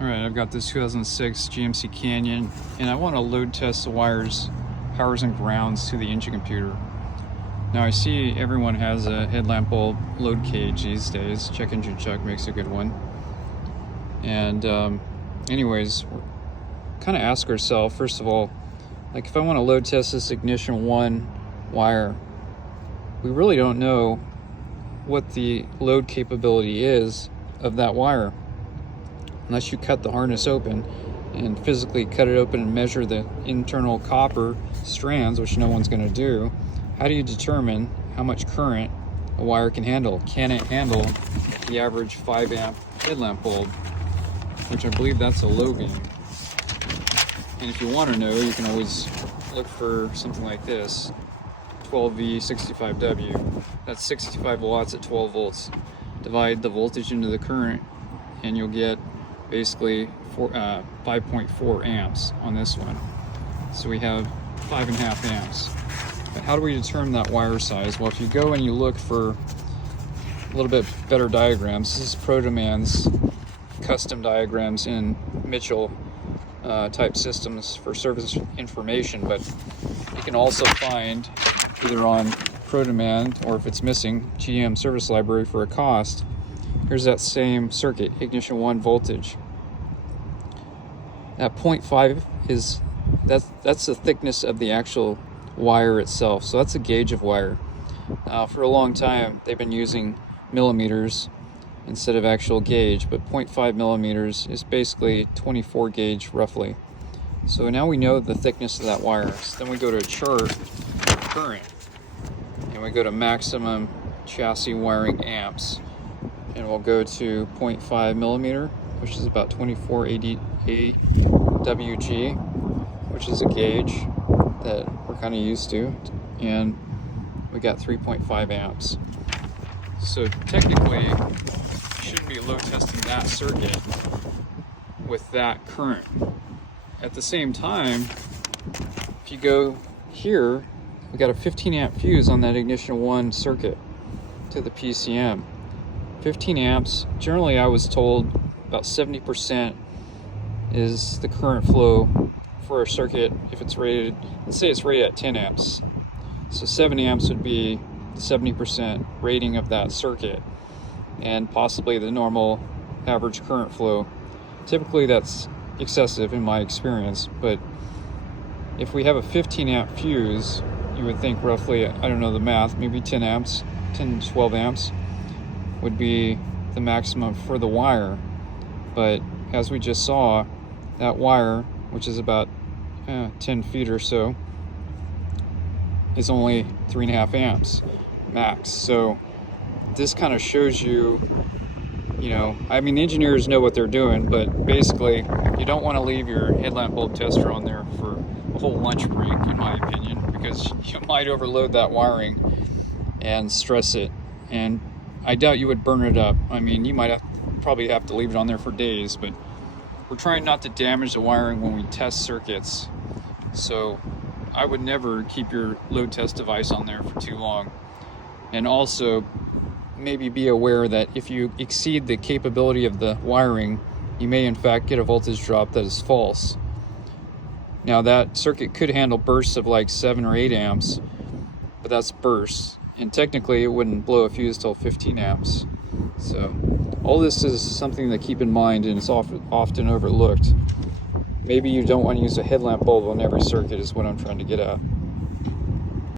Alright, I've got this 2006 GMC Canyon, and I want to load test the wires, powers and grounds to the engine computer. Now I see everyone has a headlamp bulb load cage these days. Check Engine Chuck makes a good one. And anyways, kind of ask ourselves, first of all, like if I want to load test this ignition 1 wire, we really don't know what the load capability is of that wire. Unless you cut the harness open and physically cut it open and measure the internal copper strands, which no one's going to do, how do you determine how much current a wire can handle? Can it handle the average 5 amp headlamp bulb, which I believe that's a low beam. And if you want to know, you can always look for something like this, 12V65W. That's 65 watts at 12 volts. Divide the voltage into the current and you'll get basically 5.4 amps on this one. So we have 5.5 amps. But how do we determine that wire size? Well, if you go and you look for a little bit better diagrams, this is Protoman's custom diagrams in Mitchell type systems for service information, but you can also find either on Protoman or if it's missing, GM service library for a cost. Here's that same circuit, ignition 1 voltage. That 0.5 is that's the thickness of the actual wire itself. So that's a gauge of wire. For a long time, they've been using millimeters instead of actual gauge, but 0.5 millimeters is basically 24 gauge roughly. So now we know the thickness of that wire. So then we go to chart current, and we go to maximum chassis wiring amps. And we'll go to 0.5 millimeter, which is about 24 AWG, which is a gauge that we're kind of used to, and we got 3.5 amps. So technically, you shouldn't be load testing that circuit with that current. At the same time, if you go here, we got a 15 amp fuse on that ignition 1 circuit to the PCM. 15 amps, generally I was told about 70% is the current flow for a circuit if it's rated, let's say it's rated at 10 amps. So 7 amps would be 70% rating of that circuit and possibly the normal average current flow. Typically that's excessive in my experience, but if we have a 15 amp fuse, you would think roughly, I don't know the math, maybe 10 amps, 10 to 12 amps would be the maximum for the wire. But as we just saw, that wire, which is about 10 feet or so, is only 3.5 amps max. So this kind of shows you, I mean, the engineers know what they're doing, but basically you don't want to leave your headlamp bulb tester on there for a whole lunch break, in my opinion, because you might overload that wiring and stress it, and I doubt you would burn it up. I mean, you might probably have to leave it on there for days, but we're trying not to damage the wiring when we test circuits. So I would never keep your load test device on there for too long. And also, maybe be aware that if you exceed the capability of the wiring, you may in fact get a voltage drop that is false. Now that circuit could handle bursts of like 7 or 8 amps, but that's bursts. And technically it wouldn't blow a fuse till 15 amps. So all this is something to keep in mind, and it's often overlooked. Maybe you don't want to use a headlamp bulb on every circuit is what I'm trying to get at.